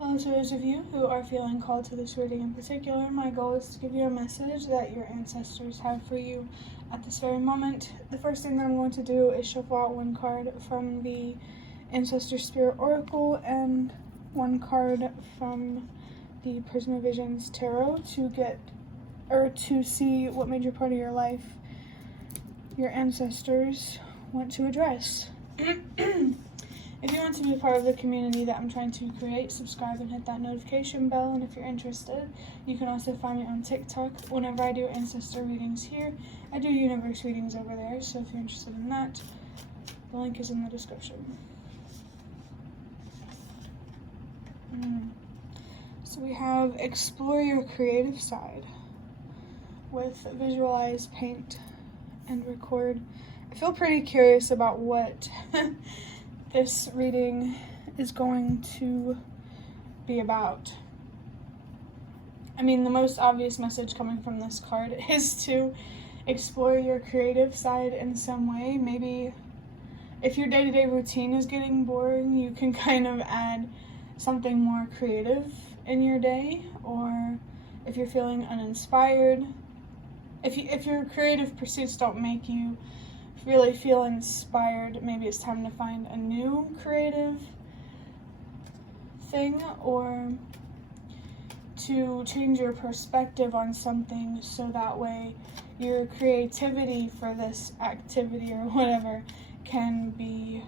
To those of you who are feeling called to this reading in particular, my goal is to give you a message that your ancestors have for you at this very moment. The first thing that I'm going to do is shuffle out one card from the Ancestor Spirit Oracle and one card from the Prisma Visions Tarot to see what major part of your life your ancestors want to address. If you want to be a part of the community that I'm trying to create, subscribe and hit that notification bell. And if you're interested, you can also find me on TikTok. Whenever I do ancestor readings here, I do universe readings over there. So if you're interested in that, the link is in the description. So we have explore your creative side with visualize, paint, and record. I feel pretty curious about what this reading is going to be about. I mean, the most obvious message coming from this card is to explore your creative side in some way. Maybe if your day-to-day routine is getting boring, you can kind of add something more creative in your day. Or if you're feeling uninspired, if your creative pursuits don't make you really feel inspired, maybe it's time to find a new creative thing, or to change your perspective on something so that way your creativity for this activity or whatever can be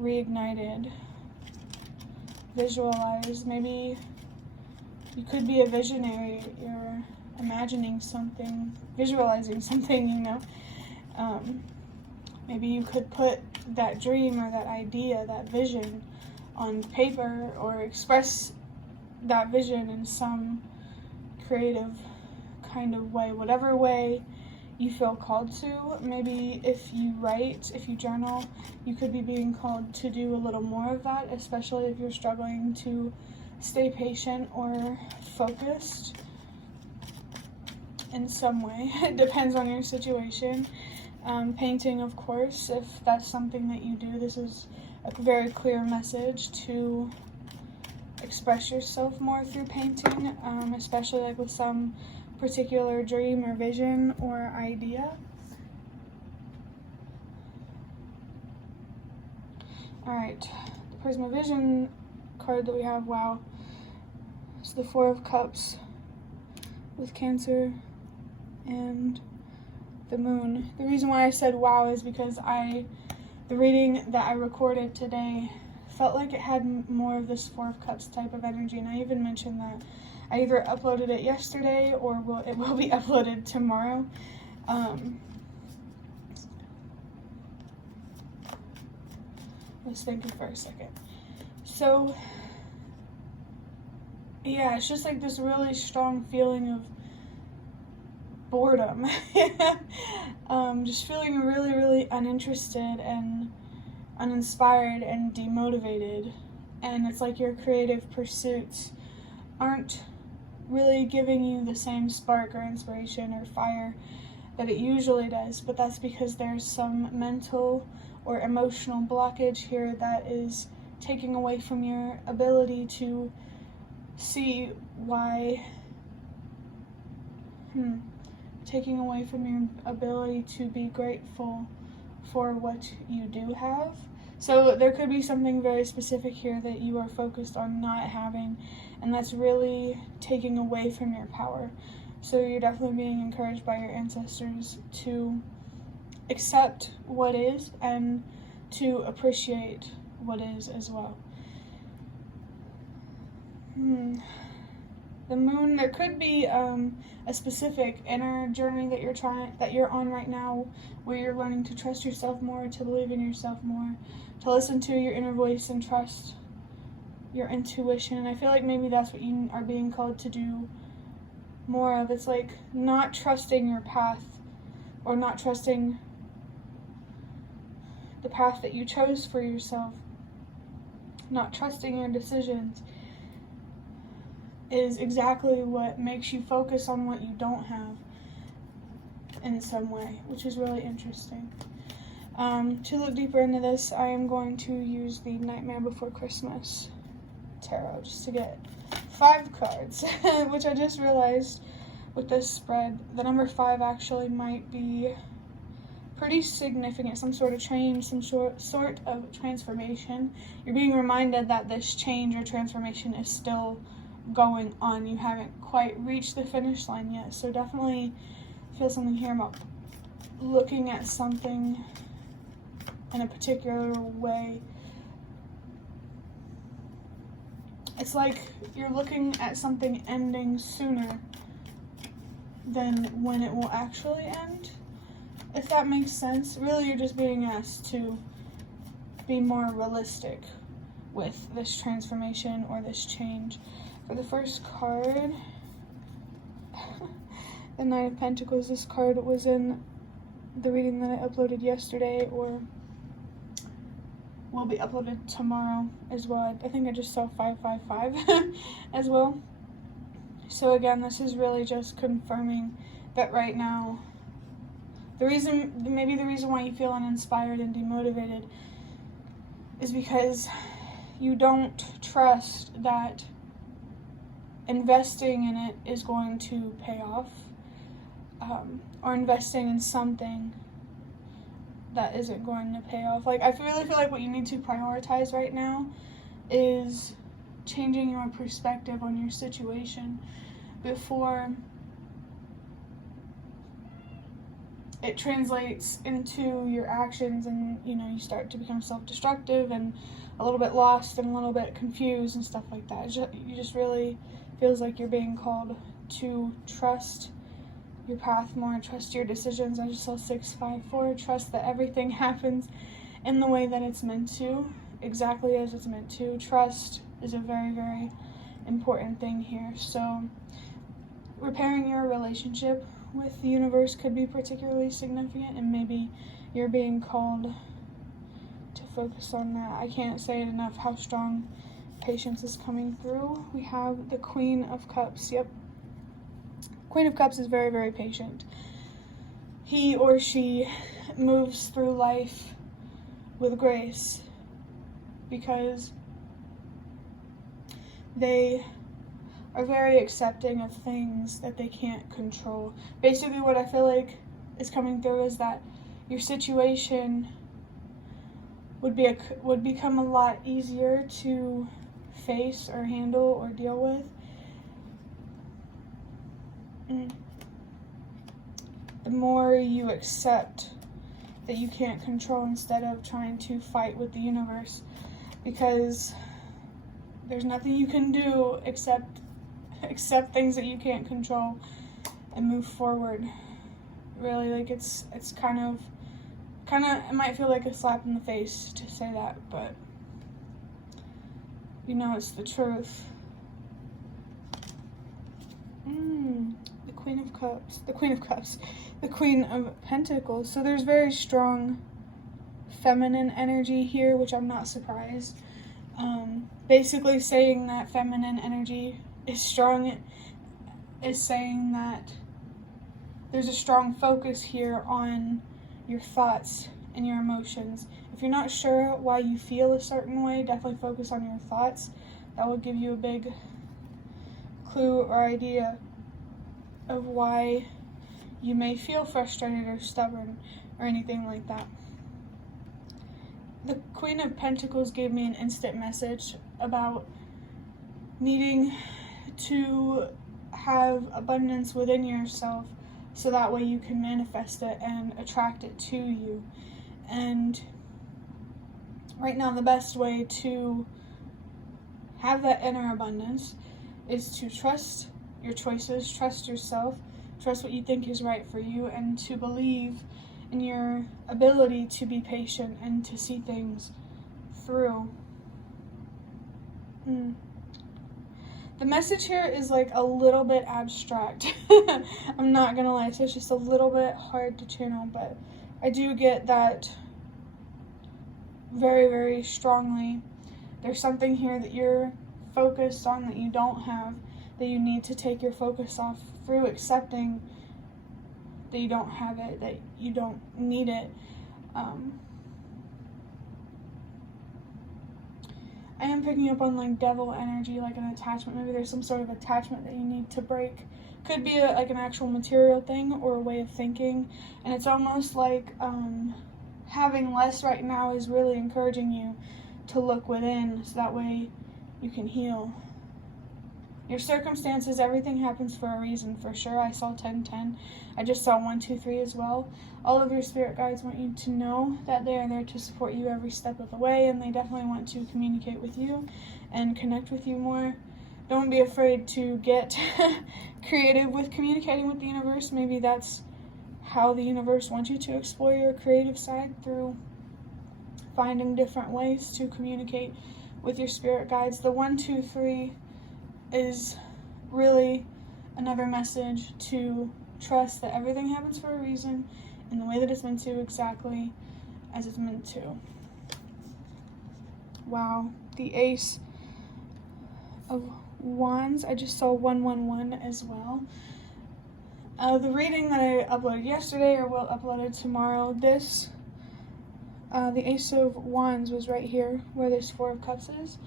reignited. Visualize. Maybe you could be a visionary. You're imagining something, visualizing something, maybe you could put that dream or that idea, that vision on paper, or express that vision in some creative kind of way, whatever way you feel called to. Maybe if you write, if you journal, you could be being called to do a little more of that, especially if you're struggling to stay patient or focused in some way. It depends on your situation. Painting, of course, if that's something that you do, this is a very clear message to express yourself more through painting, especially like with some particular dream or vision or idea. Alright, the Prisma Vision card that we have, wow, it's the Four of Cups with Cancer and the Moon. The reason why I said wow is because the reading that I recorded today felt like it had more of this Four of Cups type of energy, and I even mentioned that I either uploaded it yesterday or it will be uploaded tomorrow. Let's think for a second. So yeah, it's just like this really strong feeling of boredom. Just feeling really, really uninterested and uninspired and demotivated. And it's like your creative pursuits aren't really giving you the same spark or inspiration or fire that it usually does. But that's because there's some mental or emotional blockage here that is taking away from your ability to see why taking away from your ability to be grateful for what you do have. So there could be something very specific here that you are focused on not having, and that's really taking away from your power. So you're definitely being encouraged by your ancestors to accept what is and to appreciate what is as well. The Moon, there could be a specific inner journey that you're on right now, where you're learning to trust yourself more, to believe in yourself more, to listen to your inner voice and trust your intuition. And I feel like maybe that's what you are being called to do more of. It's like not trusting your path, or not trusting the path that you chose for yourself, not trusting your decisions, is exactly what makes you focus on what you don't have in some way, which is really interesting. To look deeper into this, I am going to use the Nightmare Before Christmas Tarot just to get 5 cards, which I just realized with this spread, the number 5 actually might be pretty significant, some sort of change, some sort of transformation. You're being reminded that this change or transformation is still going on. You haven't quite reached the finish line yet, so definitely feel something here about looking at something in a particular way. It's like you're looking at something ending sooner than when it will actually end, if that makes sense. Really, you're just being asked to be more realistic with this transformation or this change. For the first card, the Knight of Pentacles, this card was in the reading that I uploaded yesterday, or will be uploaded tomorrow as well. I think I just saw 555 as well. So again, this is really just confirming that right now, maybe the reason why you feel uninspired and demotivated is because you don't trust that investing in it is going to pay off, or investing in something that isn't going to pay off. Like, I really feel like what you need to prioritize right now is changing your perspective on your situation before it translates into your actions, and you start to become self-destructive and a little bit lost and a little bit confused and stuff like that. You just really feels like you're being called to trust your path more, trust your decisions. I just saw 654, trust that everything happens in the way that it's meant to, exactly as it's meant to. Trust is a very, very important thing here. So repairing your relationship with the universe could be particularly significant, and maybe you're being called to focus on that. I can't say it enough how strong patience is coming through. We have the Queen of Cups. Yep. Queen of Cups is very, very patient. He or she moves through life with grace because they are very accepting of things that they can't control. Basically, what I feel like is coming through is that your situation would become a lot easier to face or handle or deal with. The more you accept that you can't control instead of trying to fight with the universe, because there's nothing you can do except accept things that you can't control and move forward. Really, like it's kind of it might feel like a slap in the face to say that, but it's the truth. The Queen of Cups, the Queen of Pentacles. So there's very strong feminine energy here, which I'm not surprised. Basically saying that feminine energy is strong is saying that there's a strong focus here on your thoughts and your emotions. If you're not sure why you feel a certain way, definitely focus on your thoughts. That will give you a big clue or idea of why you may feel frustrated or stubborn or anything like that. The Queen of Pentacles gave me an instant message about needing to have abundance within yourself so that way you can manifest it and attract it to you. And right now, the best way to have that inner abundance is to trust your choices, trust yourself, trust what you think is right for you, and to believe in your ability to be patient and to see things through. The message here is like a little bit abstract. I'm not gonna lie, so it's just a little bit hard to channel, but I do get that very, very strongly. There's something here that you're focused on that you don't have, that you need to take your focus off through accepting that you don't have it, that you don't need it. I am picking up on like devil energy, like an attachment. Maybe there's some sort of attachment that you need to break. Could be like an actual material thing or a way of thinking. And it's almost like having less right now is really encouraging you to look within, so that way you can heal. Your circumstances, everything happens for a reason, for sure. I saw 10-10. I just saw 1-2-3 as well. All of your spirit guides want you to know that they are there to support you every step of the way, and they definitely want to communicate with you and connect with you more. Don't be afraid to get creative with communicating with the universe. Maybe that's how the universe wants you to explore your creative side, through finding different ways to communicate with your spirit guides. The 1-2-3 is really another message to trust that everything happens for a reason in the way that it's meant to, exactly as it's meant to. Wow, the Ace of Wands, I just saw 111 as well. The reading that I uploaded yesterday, or will upload it tomorrow, the Ace of Wands was right here where this Four of Cups is.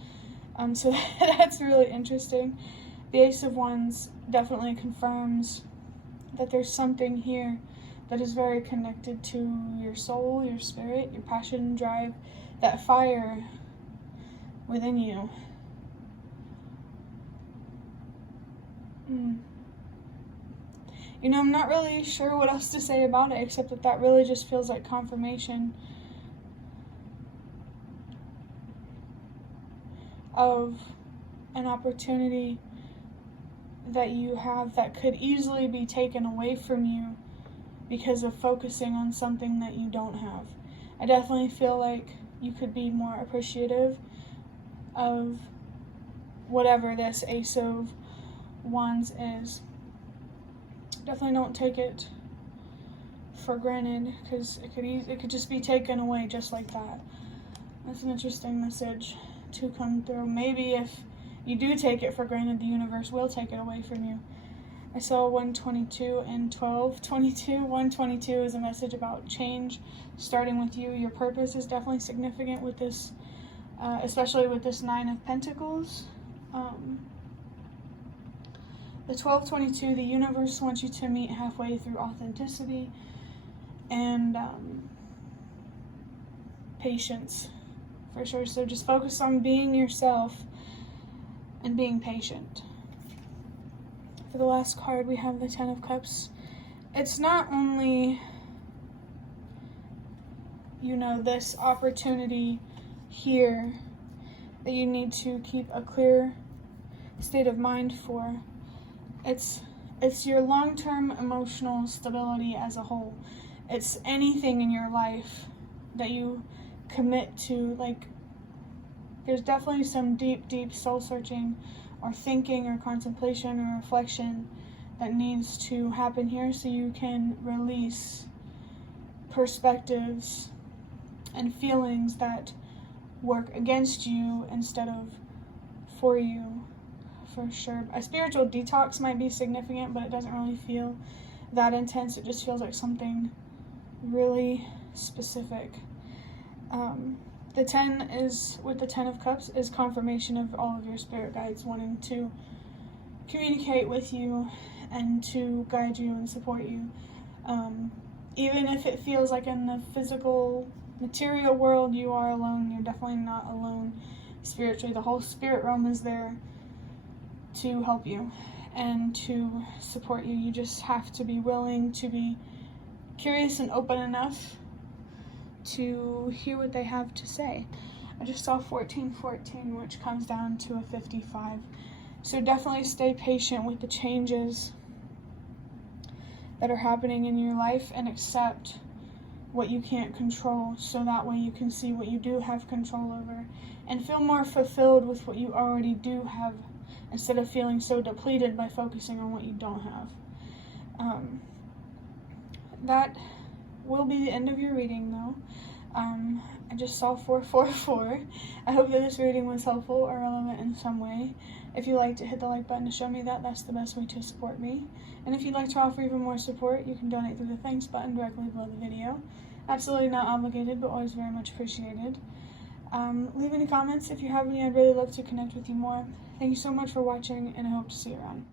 So that's really interesting. The Ace of Wands definitely confirms that there's something here that is very connected to your soul, your spirit, your passion, drive, that fire within you. You know, I'm not really sure what else to say about it, except that that really just feels like confirmation of an opportunity that you have that could easily be taken away from you because of focusing on something that you don't have. I definitely feel like you could be more appreciative of whatever this Ace of Wands is. Definitely don't take it for granted, because it could just be taken away just like that. That's an interesting message to come through. Maybe if you do take it for granted, the universe will take it away from you. I saw 122 and 1222. 122 is a message about change starting with you. Your purpose is definitely significant with this, especially with this 9 of Pentacles. The 1222, the universe wants you to meet halfway through authenticity and patience, for sure. So just focus on being yourself and being patient. For the last card, we have the 10 of Cups. It's not only, you know, this opportunity here that you need to keep a clear state of mind for. It's your long-term emotional stability as a whole. It's anything in your life that you commit to. Like, there's definitely some deep soul searching or thinking or contemplation or reflection that needs to happen here, so you can release perspectives and feelings that work against you instead of for you, for sure. A spiritual detox might be significant, but it doesn't really feel that intense. It just feels like something really specific. The 10 is, with the 10 of Cups, is confirmation of all of your spirit guides wanting to communicate with you and to guide you and support you. Even if it feels like in the physical, material world you are alone, you're definitely not alone spiritually. The whole spirit realm is there to help you and to support you. You just have to be willing to be curious and open enough to hear what they have to say. I just saw 1414, which comes down to a 55. So definitely stay patient with the changes that are happening in your life and accept what you can't control, so that way you can see what you do have control over and feel more fulfilled with what you already do have, instead of feeling so depleted by focusing on what you don't have. That will be the end of your reading, though. I just saw 444. I hope that this reading was helpful or relevant in some way. If you liked it, hit the like button to show me that. That's the best way to support me. And if you'd like to offer even more support, you can donate through the thanks button directly below the video. Absolutely not obligated, but always very much appreciated. Leave any comments if you have any. I'd really love to connect with you more. Thank you so much for watching, and I hope to see you around.